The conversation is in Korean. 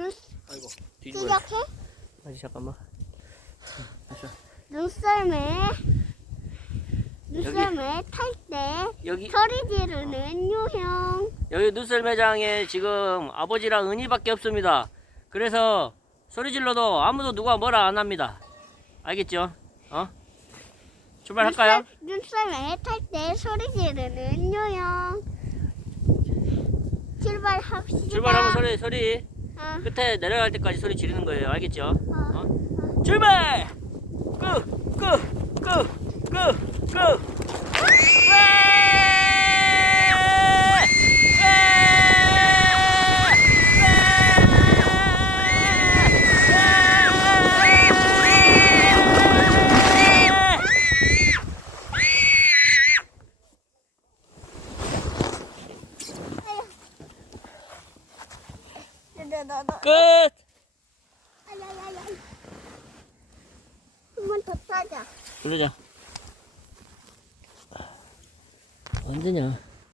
눈, 아이고 뒤집어. 이렇게 다시 잠깐만. 다시. 눈썰매 눈썰매 탈 때 여기 소리 지르는 유형 여기 누슬 매장에 지금 아버지랑 은희밖에 없습니다. 그래서 소리 질러도 아무도 누가 뭐라 안 합니다. 알겠죠? 어? 출발할까요? 눈썰, 눈썰매 탈 때 소리 지르는 유형 출발합시다 출발하면 소리 소리 어, 끝에 내려갈 때까지 소리 지르는 거예요. 알겠죠? 어. 어? 출발! 끄! 끄! 끄! 끄! 끄! 끝! 한번 더 타자. 그러자. 언제냐?